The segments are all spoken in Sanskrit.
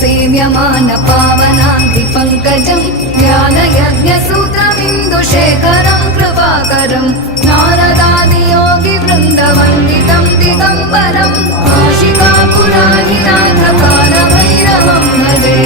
सेव्यमान पावनाङ्घ्रि पङ्कजं ज्ञानयज्ञसूत्रमिन्दुशेखरं कृपाकरं नारदादियोगिवृन्दवन्दितं दिगम्बरं काशिकापुराधिनाथ कालभैरवं भजे।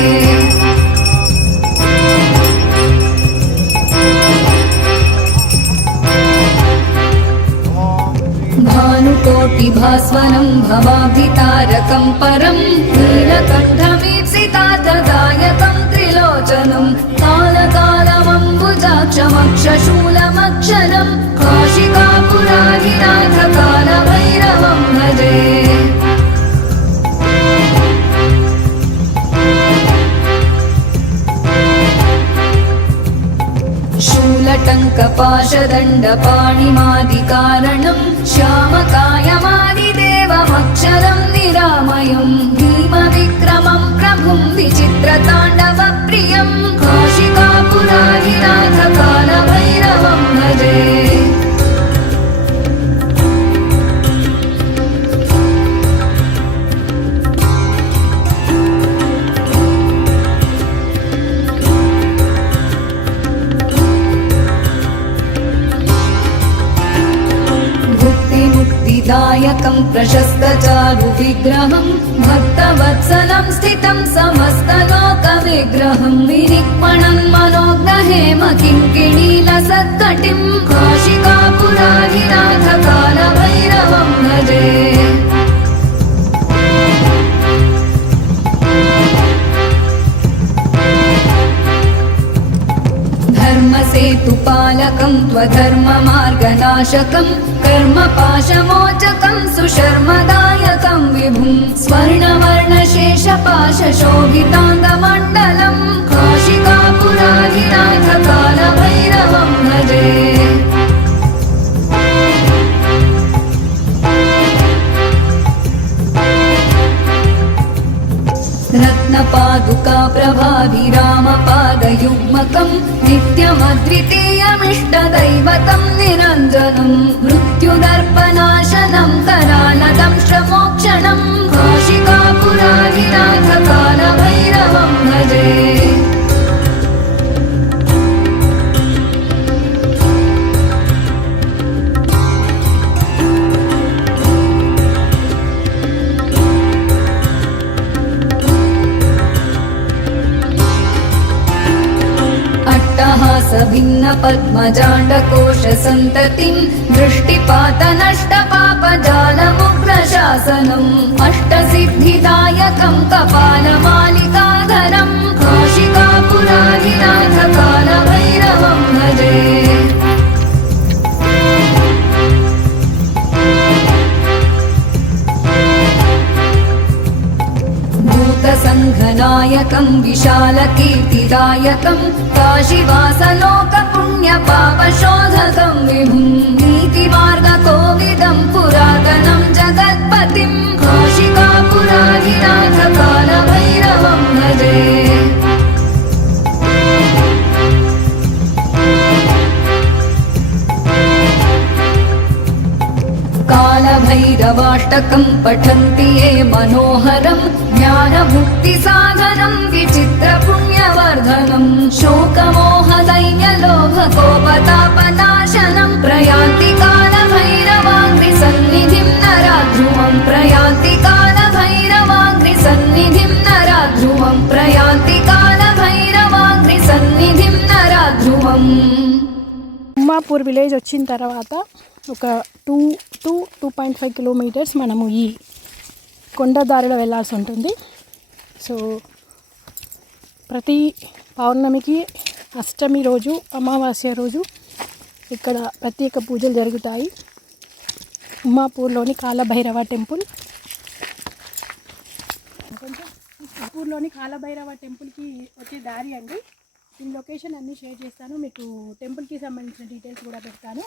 भानुकोटिभास्वरं भवाब्धितारकं परं नीलकण्ठमीप्सितार्थदायकं त्रिलोचनं कालकालमम्बुजाक्षमक्षशूलमक्षरं काशिकापुराधिनाथ कालभैरवं भजे। शूलटङ्कपाशदण्डपाणिमादिकारणं श्यामकायमादिदेवमक्षरं निरामयं भीमविक्रमं प्रभुं विचित्रताण्डवप्रियं काशिकापुराधिनाथ कालभैरवं भजे। दायकं प्रशस्तचारुविग्रहं भक्तवत्सलं स्थितं समस्तलोकविग्रहं विनिक्मणं मनोज्ञहेम किङ्किणीलसत्कटिं काशिकापुराधिनाथ कालभैरवं भजे। धर्मसेतुपालकं त्वधर्ममार्गनाशकं कर्मपाशमोचकं सुशर्मदायकं विभुं स्वर्णवर्णशेषपाशशोभिताङ्गमण्डलं काशिकापुराधिनाथ कालभैरवं भजे। रत्नपादुका प्रभाभिरामपादयुग्मकं नित्यमद्वितीयमिष्टदैवतं निरञ्जनं मृत्युदर्पनाशनं करालदंष्ट्रमोक्षणं काशिकापुराधिनाथ कालभैरवं भजे। भिन्न पद्मजाण्डकोशसन्ततिं दृष्टिपातनष्टपापजालमुग्रशासनम् अष्टसिद्धिदायकं कपालमालिकाधरं काशिकापुराधिनाथ कालभैरवं भजे। भूतसङ्घनायकं विशालकीर्तिदायकं काशीवासलोकपुण्यपापशोधकं विभुं नीतिमार्गकोविदं पुरातनं जगत्पतिं काशिकापुराधिनाथ कालभैरवं भजे। कालभैरवाष्टकं पठन्ति ये मनोहरं ज्ञानमुक्तिसाधनं विचित्रपुण्यवर्धनं शोकमोहदैन्यलोभकोपतापनाशनं प्रयान्ति कालभैरवाङ्घ्रिसन्निधिं नराध्रुवं प्रयान्ति कालभैरवाङ्घ्रिसन्निधिं नराध्रुवं प्रयान्ति कालभैरवाङ्घ्रिसन्निधिं नराध्रुवम्। ఉమ్మాపూర్ విలేజ్ వచ్చిన తర్వాత ఒక 2.5 కిలోమీటర్స్ మనము ఈ కొండ దారిలో వెళ్ళాల్సి ఉంటుంది. సో ప్రతి పౌర్ణమికి, అష్టమి రోజు, అమావాస్య రోజు ఇక్కడ ప్రత్యేక పూజలు జరుగుతాయి. ఉమ్మాపూర్లోని కాలభైరవ టెంపుల్, కొంచెం ఉమ్మాపూర్లోని కాలభైరవ టెంపుల్కి వచ్చే దారి అండి. దీని లొకేషన్ అన్నీ షేర్ చేస్తాను, మీకు టెంపుల్కి సంబంధించిన డీటెయిల్స్ కూడా పెడతాను.